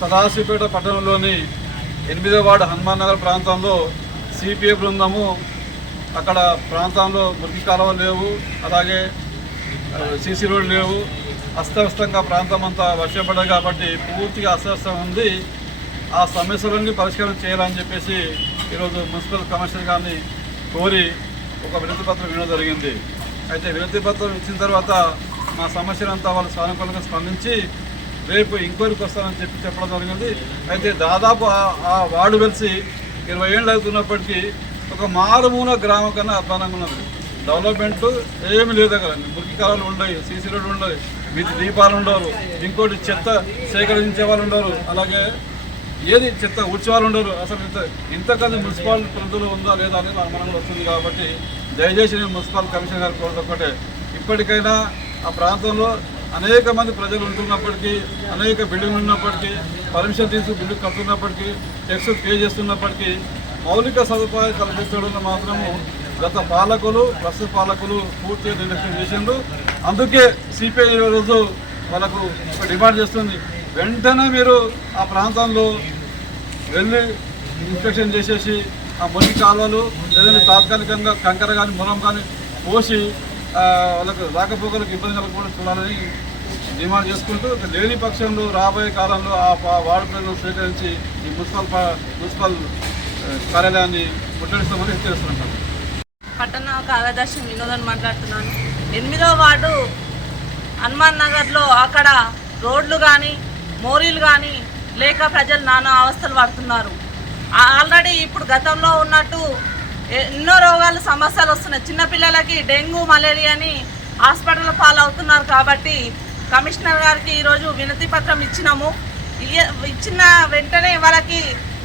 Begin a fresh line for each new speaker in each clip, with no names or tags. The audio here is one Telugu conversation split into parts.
సదాశివపేట పట్టణంలోని ఎనిమిదో వార్డు హనుమాన్ నగర్ ప్రాంతంలో సిపిఐ బృందము అక్కడ ప్రాంతంలో మురికి కాలువలు లేవు అలాగే సీసీ రోడ్లు లేవు. అస్తవ్యస్తంగా ప్రాంతం అంతా వర్షం పడ్డది కాబట్టి పూర్తిగా అస్తవ్యస్తం ఉంది. ఆ సమస్యలన్నీ పరిష్కారం చేయాలని చెప్పేసి ఈరోజు మున్సిపల్ కమిషనర్ గారిని కోరి ఒక వినతి పత్రం వినడం జరిగింది. అయితే వినతి పత్రం ఇచ్చిన తర్వాత మా సమస్యలంతా వాళ్ళు సానుకూలంగా స్పందించి రేపు ఎంక్వైరీకి వస్తానని చెప్పి చెప్పడం జరిగింది. అయితే దాదాపు ఆ- వార్డు వెలిసి ఇరవై ఏళ్ళు అవుతున్నప్పటికీ ఒక మారుమూల గ్రామం కన్నా అధ్వానంగా ఉన్నది. డెవలప్మెంట్ ఏమి లేదు అక్కడ. మురికి కాలాలు ఉండవు సీసీ రోడ్లు ఉండవు వీధి దీపాలు ఉండవు ఇంకోటి చెత్త సేకరించే వాళ్ళు ఉండరు అలాగే ఏది చెత్త ఉత్సవాలు ఉండరు. అసలు ఇంత ఇంతకంది మున్సిపాలిటీ పరిధిలో ఉందా లేదా అనేది అనుమానం వస్తుంది కాబట్టి దయచేసి నేను మున్సిపల్ కమిషనర్ గారు ఇప్పటికైనా ఆ ప్రాంతంలో అనేక మంది ప్రజలు ఉంటున్నప్పటికీ అనేక బిల్డింగ్లు ఉన్నప్పటికీ పర్మిషన్ తీసుకు బిల్లు కడుతున్నప్పటికీ టెక్స్ పే చేస్తున్నప్పటికీ మౌలిక సదుపాయాలు కల్పించడంలో మాత్రము గత పాలకులు ప్రస్తుత పాలకులు పూర్తిగా నిర్లక్ష్యం చేసిండ్రు. అందుకే సిపిఐ రోజు వాళ్ళకు ఒక డిమాండ్ చేస్తుంది. వెంటనే మీరు ఆ ప్రాంతంలో వెళ్ళి ఇన్స్పెక్షన్ చేసేసి ఆ మురికి కాలువలు లేదంటే తాత్కాలికంగా కంకర కానీ మురం కానీ పోసి వాళ్ళకు రాకపోకలకు ఇబ్బంది కలగకుండా చూడాలని డిమాండ్ చేసుకుంటూ లేని పక్షంలో రాబోయే కాలంలో ఆ వార్డు ప్రజలు స్వీకరించి ఈ మున్సిపల్ మున్సిపల్ కార్యాలయాన్ని ముట్టడిస్తామని హెచ్చరిస్తున్నాం
పట్టణ కార్యదర్శి వినోదన్ మాట్లాడుతున్నాను. ఎనిమిదో వార్డు హనుమాన్ నగర్లో అక్కడ రోడ్లు కానీ మోరీలు కానీ లేక ప్రజలు నానా అవస్థలు పడుతున్నారు. ఆల్రెడీ ఇప్పుడు గతంలో ఉన్నట్టు ఎన్నో రోగాలు సమస్యలు వస్తున్నాయి. చిన్నపిల్లలకి డెంగ్యూ మలేరియా అని హాస్పిటల్ పాలవుతున్నారు కాబట్టి కమిషనర్ గారికి ఈరోజు వినతి పత్రం ఇచ్చినాము. ఇచ్చిన వెంటనే వాళ్ళకి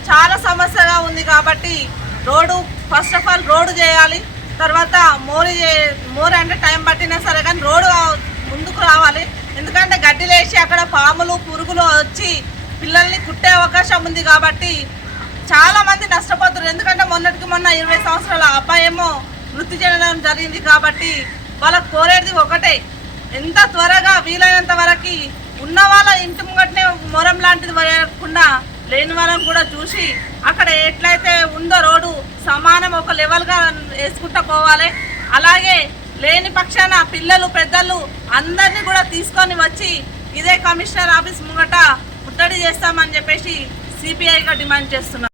చాలా సమస్యగా ఉంది కాబట్టి road first of all road చేయాలి. తర్వాత మోరి చే- మోరి అంటే టైం పట్టినా సరే కానీ రోడ్డు ముందుకు రావాలి. ఎందుకంటే గడ్డిలేసి అక్కడ పాములు పురుగులు వచ్చి పిల్లల్ని కుట్టే అవకాశం ఉంది కాబట్టి చాలా మంది నష్టపోతున్నారు. ఎందుకంటే మొన్నటికి మొన్న ఇరవై సంవత్సరాల అపాయమో మృతి చెందడం జరిగింది కాబట్టి వాళ్ళకు కోరేది ఒకటే. ఎంత త్వరగా వీలైనంత వరకు ఉన్న వాళ్ళ ఇంటి ముంగటనే మొరం లాంటిది వేయకుండా లేని వాళ్ళని కూడా చూసి అక్కడ ఎట్లయితే ఉందో రోడ్డు సమానం ఒక లెవెల్గా వేసుకుంటూ పోవాలి. అలాగే లేని పక్షాన పిల్లలు పెద్దలు అందరినీ కూడా తీసుకొని వచ్చి ఇదే కమిషనర్ ఆఫీస్ ముంగట ముట్టడి చేస్తామని చెప్పేసి సిపిఐగా డిమాండ్ చేస్తున్నారు.